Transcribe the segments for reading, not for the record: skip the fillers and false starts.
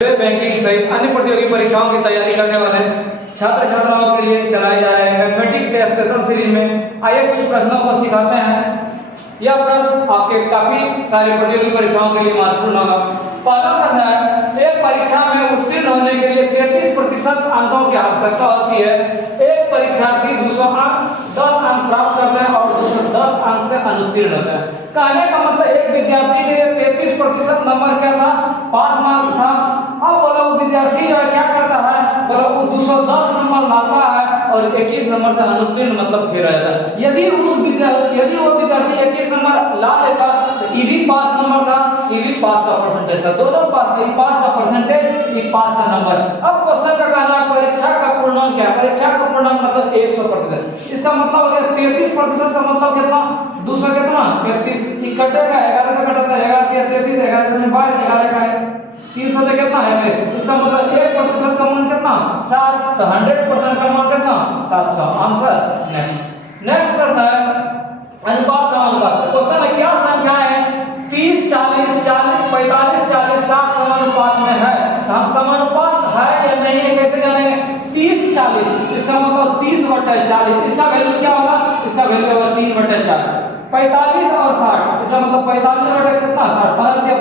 Banking सहित अन्य प्रतियोगी परीक्षाओं की तैयारी करने वाले छात्र छात्राओं के लिए चलाए जा रहे मैथमेटिक्स के स्पेशल सीरीज में आइए कुछ प्रश्नों को सिखाते हैं। यह प्रश्न आपके काफी सारी प्रतियोगी परीक्षाओं के लिए महत्वपूर्ण होगा। पहला प्रश्न है, एक परीक्षा में उत्तीर्ण होने के लिए 33% अंकों की आवश्यकता होती है। एक परीक्षार्थी 10 अंक प्राप्त करता है और 210 अंक से अनुत्तीर्ण होता है। कहने का मतलब एक विद्यार्थी के लिए 33% नंबर क्या था, पास मार्क था। अब बोलो विद्यार्थी जो है क्या करता है, बोलो वो 210 नंबर लाता है और 21 नंबर से अनुत्तीर्ण मतलब फेल हो जाता है। यदि वो विद्यार्थी 21 नंबर ला लेता तो ये भी पास नंबर था, ये भी पास का परसेंटेज था, दोनों पास, ये पास का परसेंटेज, ये पास का नंबर। अब क्वेश्चन का कहना है परीक्षा का पूर्णांक क्या है, परीक्षा का पूर्णांक मतलब 100%। इसका मतलब हो गया 33% का मतलब कितना, 200 कितना 33 कटेगा 11 से कटता है 11 के 33 11 से 22 11 का है 300 से कितना है, इसका मतलब 1% का मान कितना 7, तो 100% का मान कितना 700। आंसर नेक्स्ट प्रश्न है अनुपात समानुपात। क्वेश्चन है क्या संख्या है 30 40 40 45 40 60 समानुपात में है। तो हम समानुपात है या नहीं है कैसे जानेंगे, 30 40 इसका मतलब 30/40, इसका वैल्यू क्या होगा, इसका वैल्यू होगा 3/4। 45 और 60 इसका मतलब 45 बटे कितना 60, 45 के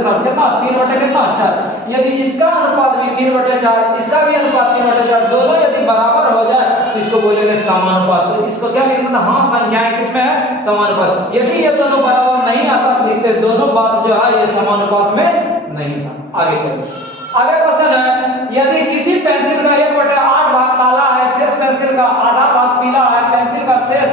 60 कितना 3 बटे कितना 4। यदि इसका अनुपात भी 3/4, इसका भी अनुपात 3/4, दोनों यदि बराबर हो जाए तो इसको बोलेंगे समानुपात। तो इसको क्या लिखना, हाँ संख्याएं किसमें है, समानुपात। यदि ये दोनों बराबर नहीं आता तो लिखते दोनों बात जो है ये समानुपात में नहीं था। आगे चलो, आगे क्वेश्चन है यदि किसी पेंसिल का 1/8 भाग काला है, शेष पेंसिल का आधा भाग पीला है, पेंसिल का शेष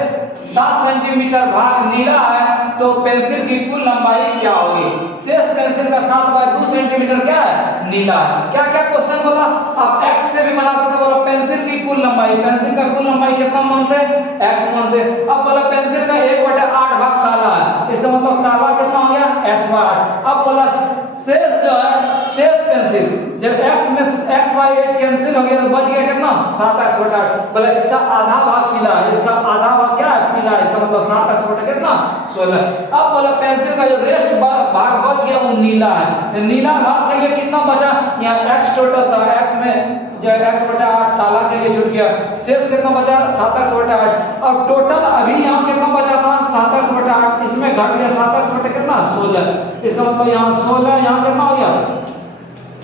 7 सेंटीमीटर भाग नीला है, तो पेंसिल की कुल लंबाई क्या होगी। शेष पेंसिल का 7/2 सेंटीमीटर क्या है, नीला है। क्या क्या क्वेश्चन बोला, आप x से भी बना सकते हो। बोला पेंसिल की कुल लंबाई, पेंसिल का कुल लंबाई कितना मानते हैं, x मानते हैं। अब बोला पेंसिल का 1/8 भाग काला है, इसका मतलब काला कितना हो गया x/8। अब बोला शेष जो है, शेष पेंसिल जब x में x/8 कैंसिल हो गया तो बच गया कितना 7x/8। बोला इसका आधा भाग पीला है, इसका आधा भाग क्या है पीला है, इसका मतलब 7x/8 कितना 16। अब बोला पेंसिल का जो रेस्ट भाग बच गया वो नीला है, तो नीला भाग के लिए कितना बचा, यहाँ x टोटल था, x में जो x/8 काला के लिए छूट गया, शेष कितना बचा 7x/8। अब टोटल अभी यहाँ कितना बचा था 7x/8, इसमें घट गया 7x कितना 16। इसका मतलब यहाँ 16, यहाँ कितना हो गया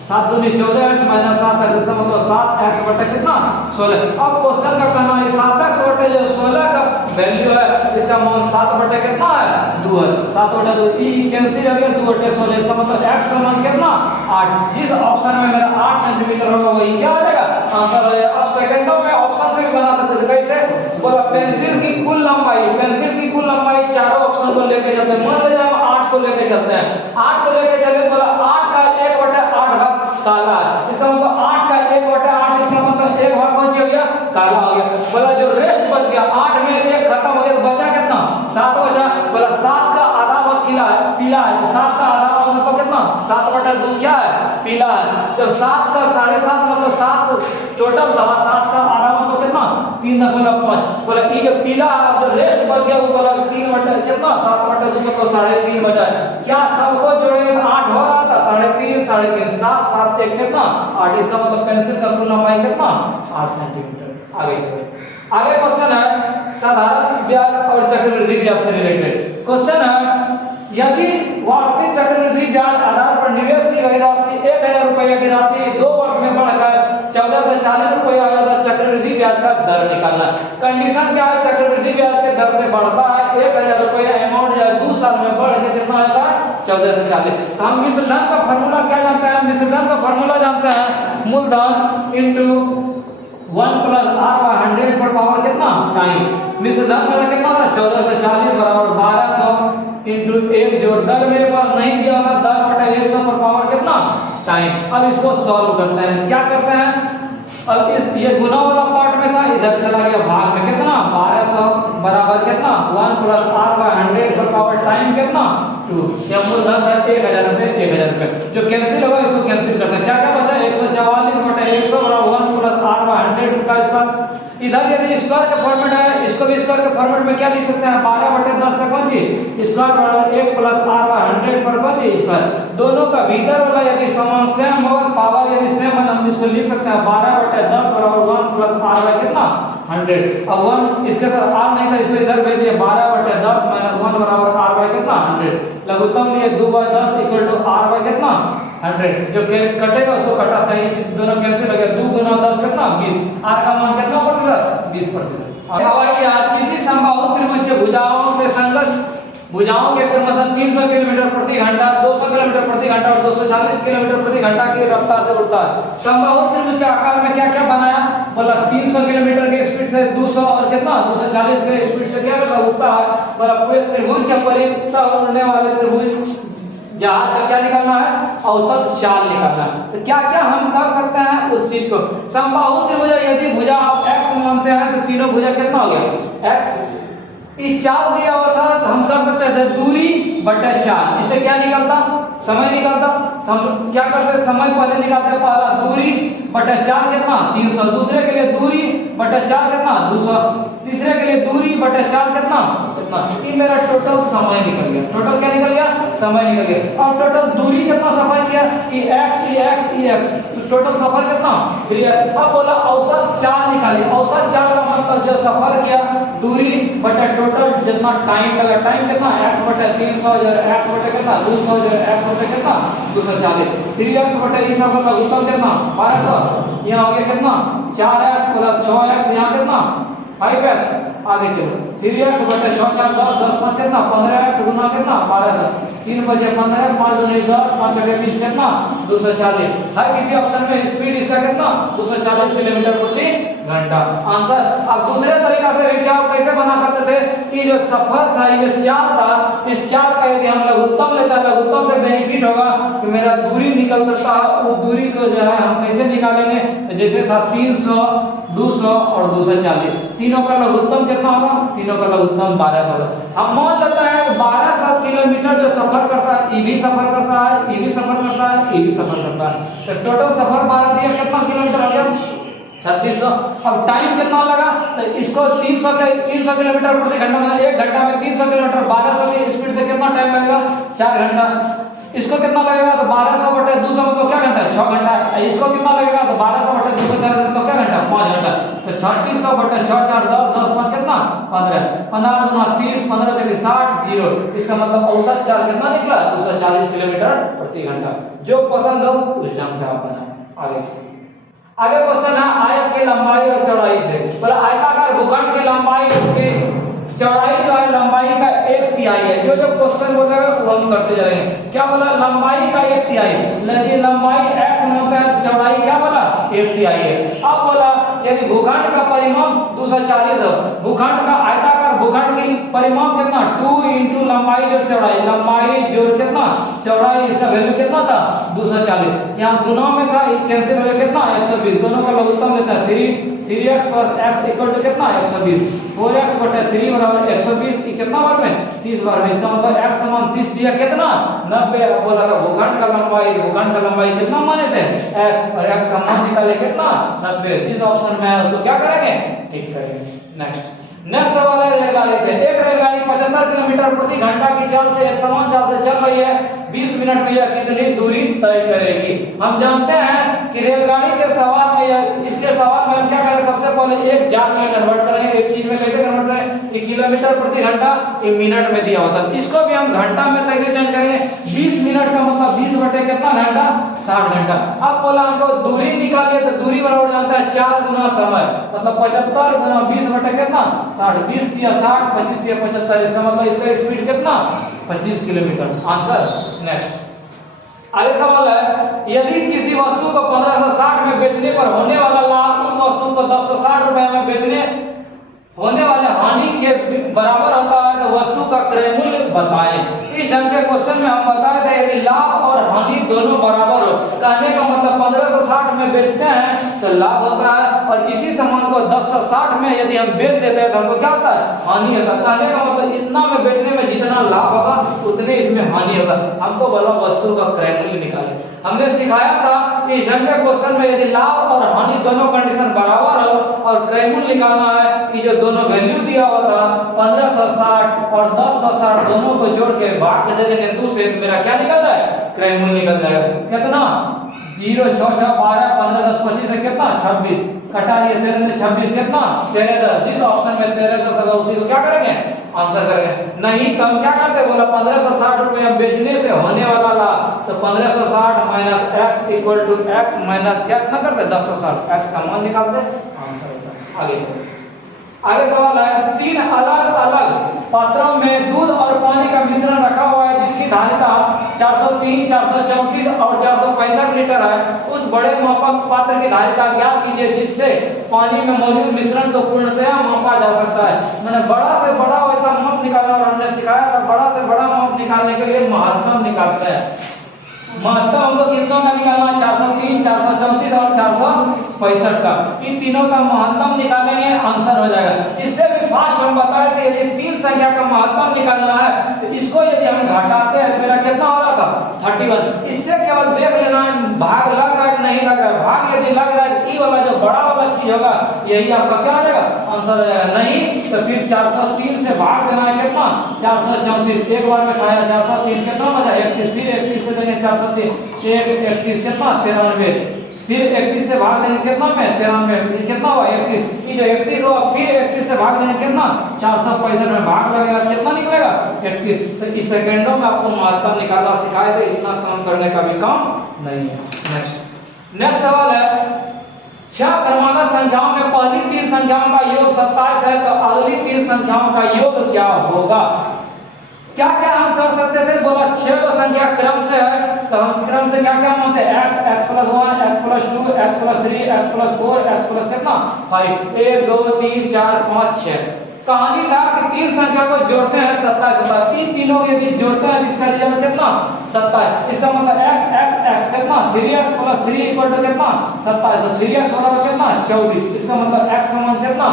7 दूनी 14x माइनस 7x, इसका मतलब 7x कितना 16। अब क्वेश्चन का कहना है 7x जो 16 का वैल्यू है, इसका मान 7 कितना है 2 है, 7/2 ई कैंसिल हो गया 2/16, इसका मतलब x का मान कितना 8। जिस ऑप्शन में मेरा 8 सेंटीमीटर होगा वही क्या हो जाएगा आंसर है। अब सेकंडों में ऑप्शन से भी बना सकते हैं, कैसे बोला पेंसिल की कुल लंबाई, पेंसिल की कुल लंबाई चारों ऑप्शन को लेके चलते हैं। मान लीजिए हम 8 को लेके चलते हैं, 8 को लेके चले, बोला 8 का 1/8 भाग काला है, इसका मतलब 8 का 1/8, इसका मतलब 1 भाग कौन सी हो गया काला हो गया। बोला जो रेस्ट बच गया 8 में 1 खत्म हो गया तो बचा कितना 7 बचा। बोला 7 का आधा भाग पीला है, तो 7 का आधा भाग मतलब कितना 7/2 क्या है पीला है। जब 7 का 7.5 मतलब 7 टोटल था, 7 का आधा मतलब कितना 3.5। बोला ये जो पीला है जो रेस्ट बच गया वो बोला 3 कितना 7/2 मतलब 3.5 बचा है। क्या सबको जोड़ेंगे 8 हो रहा था 3.5 3.5 7 7 1 कितना 8, इसका मतलब पेंसिल का कुल लंबाई कितना 8 सेंटीमीटर। आगे चलिए, आगे क्वेश्चन है साधारण ब्याज और चक्रवृद्धि ब्याज से रिलेटेड क्वेश्चन है यदि वार्षिक चक्रवृद्धि ब्याज आधार पर निवेश की गई राशि 1000 रुपये की राशि 2 वर्ष में बढ़कर 14 से 40 रुपये आ जाता है, चक्रवृद्धि ब्याज का दर निकालना। कंडीशन क्या है, चक्रवृद्धि ब्याज के दर से बढ़ता है 1000 रुपये अमाउंट या 2 साल में बढ़ के कितना आता है 14 से 40। तो हम मिश्रधन का फॉर्मूला क्या जानते हैं, मिश्रधन का फॉर्मूला जानते हैं मूलधन इंटू 1 + r/100 पर पावर कितना टाइम। मिश्रधन में कितना था 14 से 40 बराबर 1200 इंटू 1 जोड़ दर मेरे पास नहीं दिया होगा 10/100 पर पावर कितना टाइम। अब इसको सॉल्व करते हैं, क्या करते हैं, अब इस ये गुना वाला पार्ट में था इधर चला गया भाग में, कितना 1200 बराबर कितना 1 + r/100 पर पावर टाइम कितना 2। या मूलधन है 1000 रुपये 1000 रुपये, जो कैंसिल होगा इसको कैंसिल करते हैं। क्या क्या बचा 144/100 बराबर 1 + r/100 का स्क्वायर। इधर यदि स्क्वायर का फॉर्मेट है इसको भी स्क्वायर के फॉर्मेट में क्या लिख सकते हैं, 12/10 का कौन चीज स्क्वायर बराबर 1 प्लस r बाय 100 पर कौन चीज स्क्वायर। दोनों का भीतर वाला यदि समान सेम हो, पावर यदि सेम है, हम इसको लिख सकते हैं 12/10 बराबर 1 प्लस r बाय कितना 100। अब 1 इसके साथ r नहीं था, इसको इधर भेज दिए, 12/10 माइनस 1 बराबर r बाय कितना 100। लघुत्तम लिए 2/10 इक्वल टू r बाय कितना 100। जो कटेगा उसको कटा था, ये दोनों कैंसिल हो गया, 2 गुना 10 कितना 20, r का मान कितना प्रतिशत 20%। किसी समबाहु त्रिभुज के भुजाओं के संघर्ष भुजाओं के क्रमशः 300 किलोमीटर प्रति घंटा, 200 किलोमीटर प्रति घंटा और 240 किलोमीटर प्रति घंटा की रफ्तार से उड़ता है। समबाहु त्रिभुज के आकार में क्या क्या बनाया, बोला 300 किलोमीटर की स्पीड से 200 और कितना 240 के स्पीड से क्या उड़ता है। बोला पूरे त्रिभुज के परिमित उड़ने वाले त्रिभुज जहाज का क्या निकालना है, औसत चाल निकालना है। तो क्या क्या हम कर सकते हैं उस चीज को। समबाहु त्रिभुज यदि भुजा आप x मानते हैं तो तीनों भुजा कितना हो गया x, ये 4 दिया हुआ था तो हम कर सकते थे दूरी बटा 4, इससे क्या निकलता समय निकलता। तो हम क्या करते, समय पहले निकालते, पहला दूरी बटा 4 कितना 300, दूसरे के लिए दूरी बटा 4 कितना 200, तीसरे के लिए दूरी बटा 4 कितना कितना। ये मेरा टोटल समय निकल गया, टोटल क्या निकल गया समय निकल गया। और टोटल दूरी कितना सफर किया कि x तो टोटल सफर कितना 3x। अब बोला औसत चाल निकालिए, औसत चाल का मतलब जो सफर किया दूरी बटा टोटल जितना टाइम लगा, टाइम कितना x बटा 300 जो x बटा कितना 200 जो x बटा कितना 240, 3x बटा ये सब का लघुत्तम कितना 1200, यहाँ हो गया कितना 4x प्लस 6x, यहाँ कितना 5x, आगे चलो 3x बटे 6 4 10 10 5 कितना 15x गुना कितना 1200, 3 बजे 15 5 दूनी 10 5 अठे 20 कितना 240। हर किसी ऑप्शन में स्पीड इसका कितना 240 किलोमीटर प्रति घंटा आंसर। अब दूसरे तरीका से भी क्या कैसे बना सकते थे कि जो सफर था, ये चाल था, इस चाल का यदि हम लघुत्तम लेते हैं, लघुत्तम से बेनिफिट होगा कि मेरा दूरी निकल सकता है, वो दूरी को जो है हम कैसे निकालेंगे, जैसे था 300 200 और 240, तीनों का लघुत्तम कितना होगा, तीनों का लघुत्तम 1200। हम मान लेते हैं 1200 किलोमीटर जो सफर करता है, ये भी सफर करता है, ये भी सफर करता है, ये भी सफर करता है, तो टोटल सफर 12 दिया कितना किलोमीटर हो गया 3600। अब टाइम कितना लगा, तो इसको 300 किलोमीटर प्रति घंटा मतलब 1 घंटा में 300 किलोमीटर 1200 की स्पीड से कितना टाइम लगेगा 4 घंटा। इसको कितना लगेगा तो 1200 बटे 200 मतलब क्या घंटा 6 घंटा। इसको कितना लगेगा तो 1200 बटे 200 मतलब क्या घंटा 5 घंटा। तो 3600 बटे 6 4 10 10 5 कितना 15 15 गुना 30 15 से 60 0। इसका मतलब औसत चाल कितना निकला 240 किलोमीटर प्रति घंटा। जो पसंद हो उस ढंग से आप बनाएं। आगे क्वेश्चन है आयत की लंबाई और चौड़ाई से। बोला आयताकार भूखंड की लंबाई उसकी चौड़ाई जो है लंबाई का 1/3 है। जो जो क्वेश्चन बोलेगा वो हम करते जाएंगे। क्या बोला लंबाई का 1/3, यदि लंबाई x होता है चौड़ाई क्या बोला 1/3 है। अब बोला यदि भूखंड का परिमाप 240 है, भूखंड का आयताकार भूखंड की परिमाप कितना 2 × लंबाई जोड़ चौड़ाई, लंबाई जोड़ कितना चौड़ाई, इसका वैल्यू कितना था 240। यहाँ गुना में था कैंसिल हो गया कितना 120, दोनों का लघुत्तम लेता है 3x + x इक्वल टू कितना 120, 4x बटे 3 बराबर 120 कितना बार में 30 बार में। इसका मतलब x का मान 30 दिया कितना 90। बोला भूखंड का लंबाई कितना माने थे x और x का मान निकाले कितना 90। जिस ऑप्शन में है उसको क्या करेंगे ठीक करेंगे। नेक्स्ट सवाल है रेलगाड़ी से। एक रेलगाड़ी 75 किलोमीटर प्रति घंटा की चाल से एक समान चाल से चल रही है, 20 मिनट में यह कितनी दूरी तय करेगी। हम जानते हैं कि रेलगाड़ी के सवाल में या इसके सवाल में हम क्या करें, सबसे पहले एक जात में कन्वर्ट करेंगे, एक चीज में कैसे कन्वर्ट करें कि किलोमीटर प्रति घंटा एक मिनट में दिया होता है, इसको भी हम घंटा में कैसे चेंज करेंगे। 20 मिनट का मतलब 20 बटे कितना घंटा 60 घंटा। अब बोला हमको दूरी निकालिए तो दूरी बराबर जानता है 4 गुना समय, मतलब 75 गुना 20 बटे कितना 60, 20 दिया 60 25 दिया 75, इसका मतलब इसका स्पीड कितना 25 किलोमीटर आंसर। नेक्स्ट आगे सवाल है यदि किसी वस्तु को 1560 में बेचने पर होने वाला लाभ उस वस्तु को 1060 रुपए में बेचने होने वाले हानि के बराबर होता है तो वस्तु का क्रय मूल्य बताएं। इस ढंग के क्वेश्चन में हम बताए थे यदि लाभ और हानि दोनों बराबर हो, कहने का मतलब 1560 में बेचते हैं तो लाभ होता है और इसी सामान को 1060 में यदि हम बेच देते हैं तो हमको क्या होता है हानि होता है। कहने का मतलब इतना में बेचने में जितना लाभ होगा उतने इसमें हानि होगा। हमको बोला वस्तु का क्रय मूल्य निकालें। हमने सिखाया था कि इस ढंग के क्वेश्चन में यदि लाभ और हानि दोनों कंडीशन बराबर हो और क्रयमूल्य निकालना है कि जो दोनों वैल्यू दिया हुआ था 1560 और 1060 दोनों को जोड़ के भाग दे देंगे 2 से, मेरा क्या निकल रहा है? क्रयमूल्य निकल जाएगा। कितना? 0 6 6 12 15 10 25 है कितना? 26 कटा ये 13 से 26 कितना? 13 10। जिस ऑप्शन में 13 10 होगा उसी को क्या करेंगे? आंसर करेंगे। नहीं तो हम क्या करते? बोला 1560 रुपए बेचने से होने वाला लाभ, तो 1560 minus x equal to x minus क्या कितना करते? 1060। x का मान निकालते, आंसर होता है। आगे सवाल है, 3 अलग अलग पात्रों में दूध और पानी का मिश्रण रखा हुआ है जिसकी धारिता 403, 434 और 465 लीटर है। उस बड़े मापक पात्र की धारिता ज्ञात कीजिए जिससे पानी में मौजूद मिश्रण को पूर्णतया मापा जा सकता है। मैंने बड़ा से बड़ा वैसा माप निकालना और हमने सिखाया था बड़ा से बड़ा माप निकालने के लिए महत्तम निकालते हैं। महत्तम हमको कितनों का निकालना है? 403, 434 और 465 का। इन तीनों का महत्तम निकालेंगे, आंसर हो जाएगा। इससे भी फास्ट हम बताए थे यदि 3 संख्या का महत्तम निकालना है तो इसको यदि हम घटाते हैं तो मेरा कितना हो रहा था? 31। इससे केवल देख लेना भाग लग रहा है नहीं लग रहा है। भाग यदि लग रहा है ई वाला जो बड़ा वाला चीज होगा यही आपका क्या हो जाएगा? आंसर हो जाएगा। नहीं तो फिर 403 से भाग देना है कितना? 434। एक बार में खाया 403 कितना बचा? 31। फिर 31 से देंगे 403 1 31 कितना? 93। फिर 31 से भाग देंगे कितना में? 93। कितना हुआ? 31। ये जो 31 हुआ फिर 31 से भाग देंगे कितना? 465 में भाग लगेगा कितना निकलेगा? 31। तो इस सेकंडों में आपको महत्तम निकालना सिखाए थे, इतना काम करने का भी काम नहीं है। नेक्स्ट सवाल है, 6 क्रमागत संख्याओं में पहली 3 संख्याओं का योग 27 है तो अगली 3 संख्याओं का योग क्या होगा? क्या क्या हम कर सकते थे? बोला 6 तो संख्या क्रम से है तो हम क्रम से क्या क्या मानते हैं? x x + 1 x + 2 x + 3 x + 4 x + कितना? 5। 1 2 3 4 5 6। कहानी था कि 3 संख्या को जोड़ते हैं 27 होता है। इन तीनों को यदि जोड़ते हैं इसका रिजल्ट कितना? 27। इसका मतलब x x x कितना? 3x + 3 इक्वल टू कितना? 27। तो 3x बराबर कितना? 24। इसका मतलब x का मान कितना?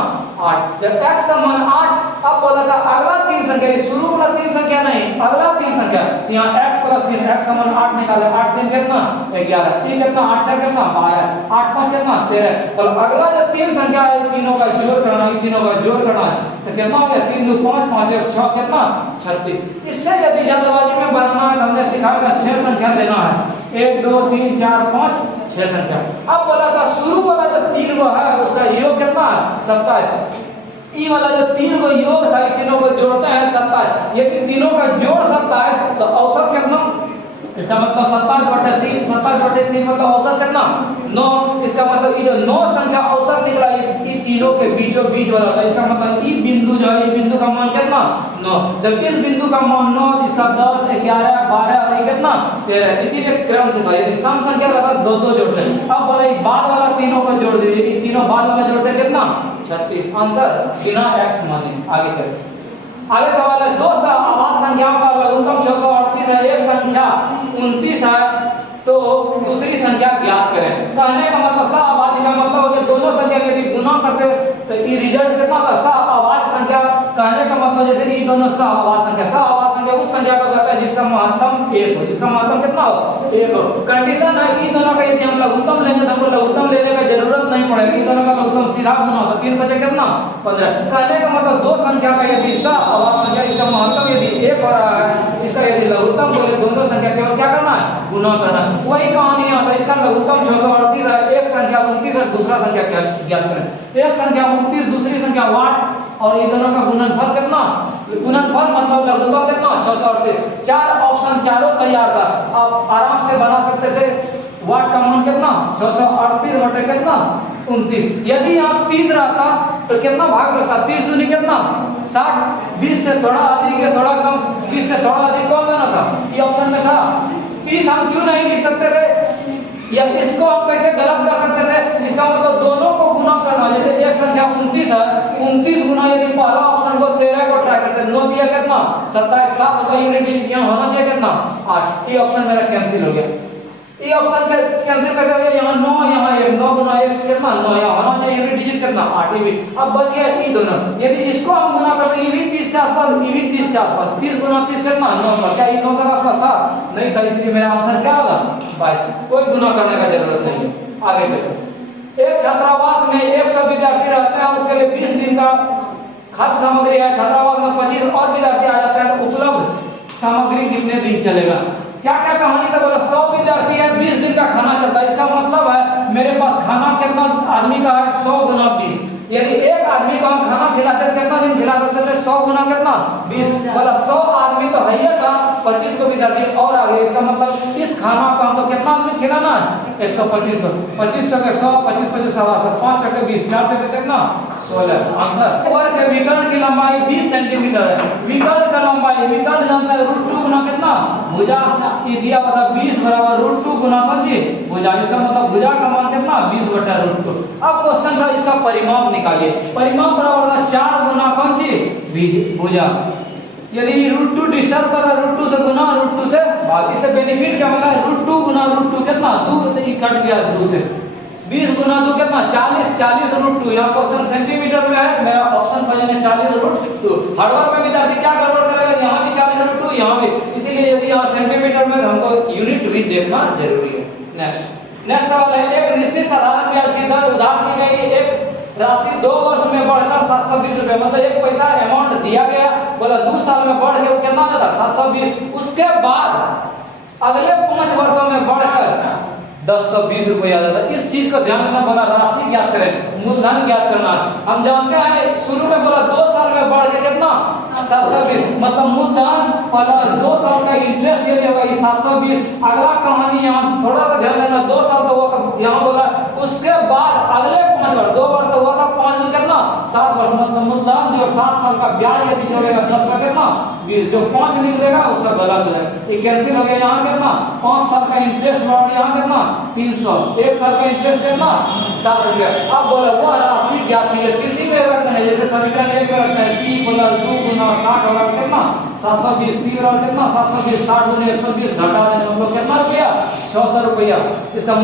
8। जब x का मान 8, अब बोला था अगला 3 संख्या, शुरू वाला 3 संख्या नहीं अगला 3 संख्या, यहाँ x + 3 x का मान 8 निकाले। 8 3 कितना? 11। ये कितना? 8 6 कितना? 12। 8 5 कितना? 13। और अगला जो 3 संख्या है तीनों का जोड़ करना है, तीनों का जोड़ करना है तो कितना हो गया? 3 2 5 5 1 6 कितना? 36। इससे यदि जल्दबाजी में बनाना है तो हमने सिखाया था 6 संख्या लेना है। 1 2 3 4 5 6 संख्या। अब बोला था शुरू वाला जो 3 वो है उसका योग कितना? 27। ई वाला जो 3 को योग था तीनों को जोड़ते हैं 27। यदि तीनों का जोड़ 27 तो औसत कितना? इसका मतलब 27/3 27/3 मतलब औसत कितना? 9। इसका मतलब ये जो 9 संख्या औसत निकला ये तीनों के बीचों बीच वाला था। इसका मतलब ये बिंदु जो है ये बिंदु का मान कितना? 9। जब इस बिंदु का मान 9 इसका 10 11 12 और ये कितना? 13। इसीलिए क्रम से था। यदि सम संख्या रहता 2 2 जोड़ते। अब बोले बाद वाला तीनों को जोड़ दीजिए। ये तीनों बाद वाला जोड़ते कितना? 36। आंसर बिना x माने। आगे चलिए। आगे सवाल है, 2 आवाज संख्याओं का लघुत्तम 638 है, एक संख्या 29 है तो दूसरी संख्या ज्ञात करें। कहने का मतलब सहआवाजी का मतलब हो गया दोनों संख्या के यदि गुना करते तो ये रिजल्ट कितना होता? सहआवाज संख्या। कहने का मतलब जैसे कि दोनों सहआवाज संख्या उस संख्या को कहता है जिसका महत्तम 1 हो, जिसका महत्तम कितना हो? 1 हो। कंडीशन है इन दोनों का यदि हम लघुत्तम लेंगे तो हमको लघुत्तम लेने का जरूरत नहीं पड़ेगी। इन दोनों का लघुत्तम सीधा गुना होता। 3 बचे कितना? 15। कहने का मतलब 2 संख्या का यदि सहआवाज संख्या इसका महत्तम यदि 1 हो रहा है, इसका यदि लघुत्तम बोले दोनों संख्या केवल क्या करना है? गुना करना। वही कहानी आता है। इसका लघुत्तम 638 है, एक संख्या 29 है, दूसरा संख्या क्या ज्ञात करें। एक संख्या 29 दूसरी संख्या 8 और ये दोनों का गुणनफल कितना? गुणनफल मतलब लघुत्तम कितना? 638। 4 ऑप्शन चारों तैयार था। आप आराम से बना सकते थे। वाट का मान कितना? 638 बटे कितना? 29। यदि यहाँ 30 रहता तो कितना भाग रहता? 30 दूनी कितना? 60। 20 से थोड़ा अधिक या थोड़ा कम? 20 से थोड़ा अधिक कौन देना था? ये ऑप्शन में था। 30 हम क्यों नहीं लिख सकते थे? या इसको हम कैसे गलत कर सकते थे? इसका मतलब दोनों को गुना करना। जैसे एक संख्या 29 है, 29 गुना यदि पहला ऑप्शन को 13 को ट्राई करते 9 दिया कितना? 27। 7 होगा यूनिट यहाँ होना चाहिए कितना? 8। ये ऑप्शन मेरा कैंसिल हो गया। ये ऑप्शन के कैंसिल कैसे हो गया? यहाँ 9 यहाँ 1 9 गुना 1 कितना? 9 यहाँ होना चाहिए यूनिट डिजिट कितना? 8 ये भी। अब बच गया ये दोनों। यदि इसको हम गुना करते ये भी 30 के आसपास ये भी 30 के आसपास। 30 गुना 30 कितना? 9। क्या ये 9 के आसपास था? नहीं था, इसलिए मेरा आंसर क्या होगा? 22। कोई गुना करने का जरूरत नहीं। आगे चलते। एक छात्रावास में 100 विद्यार्थी रहते हैं, उसके लिए 20 दिन का खाद्य सामग्री है। छात्रावास में 25 और विद्यार्थी आ जाते हैं तो उपलब्ध सामग्री कितने दिन चलेगा? क्या क्या कहानी था? बोला 100 विद्यार्थी है, 20 दिन का खाना चलता है। इसका मतलब है मेरे पास खाना कितना आदमी का है? 100 गुना 20। यदि एक आदमी को हम खाना खिलाते हैं कितना दिन खिला सकते थे? 100 गुना कितना 20। बोला 100 आदमी तो है ही था, 25 को विद्यार्थी और आगे। इसका मतलब इस खाना को हमको कितना आदमी खिलाना है? 125 को। 25 टके 100, 25 25 100, 5 टके 20, 4 टके कितना 16। आंसर वर्ग के विकर्ण की लंबाई 20 सेंटीमीटर है। विकर्ण का लंबाई, विकर्ण जानते हैं √2 गुना कितना भुजा। ये दिया हुआ था 20 बराबर √2 गुना भुजा। इसका मतलब भुजा का मान कितना 20 बटा √2। अब क्वेश्चन था इसका परिमाप निकालिए। परिमाप बराबर था 4 गुना भुजा। यदि √2 डिस्टर्ब कर रहा है, √2 से गुना, √2 से भाग। इससे बेनिफिट क्या मिला? √2 गुना √2 कितना 2, तो ये कट गया 2 से। 20 गुना 2 कितना 40, 40 √2। यहाँ क्वेश्चन सेंटीमीटर में है, मेरा ऑप्शन खोजने 40 √2। हर वर्ग में विद्यार्थी क्या गड़बड़ करेगा? यहाँ भी 40 √2, यहाँ भी। इसीलिए यदि यहाँ सेंटीमीटर में हमको यूनिट भी देखना जरूरी है। नेक्स्ट सवाल है, एक निश्चित साधारण ब्याज की दर उधार दी गई। एक राशि 2 वर्ष में बढ़कर 720 रुपए, मतलब एक पैसा अमाउंट दिया गया, बोला 2 साल में बढ़ गया, कितना देता 720। उसके बाद अगले 5 वर्षों में बढ़कर 1020 रुपया जाता है। इस चीज को ध्यान रखना। बोला राशि ज्ञात करें, मूलधन ज्ञात करना। हम जानते हैं शुरू में बोला 2 साल में बढ़ के कितना 720, मतलब मूलधन प्लस 2 साल का इंटरेस्ट ये होगा 720। अगला कहानी यहाँ थोड़ा सा ध्यान देना, 2 साल तो हुआ, यहाँ बोला उसके बाद अगले 5 वर्ष, 2 वर्ष तो हुआ था, 5 में कितना 7 वर्ष, मतलब मूलधन जो 7 साल का ब्याज यदि जोड़ेगा 10 का कितना 20, जो 5 लिख देगा उसका गलत है, ये कैंसिल हो गया। यहाँ कितना 5 साल का इंटरेस्ट बराबर यहाँ कितना 300, 1 साल का इंटरेस्ट कितना 7 रुपया। अब बोला वह राशि ज्ञात की है, किसी में रखना है, जैसे समीकरण 1 में रखना है p बोला 2 गुना 60 होगा कितना 720, p बराबर कितना 720, 60 गुना 120 घटा देना, मतलब कितना रुपया 600 रुपया। इसका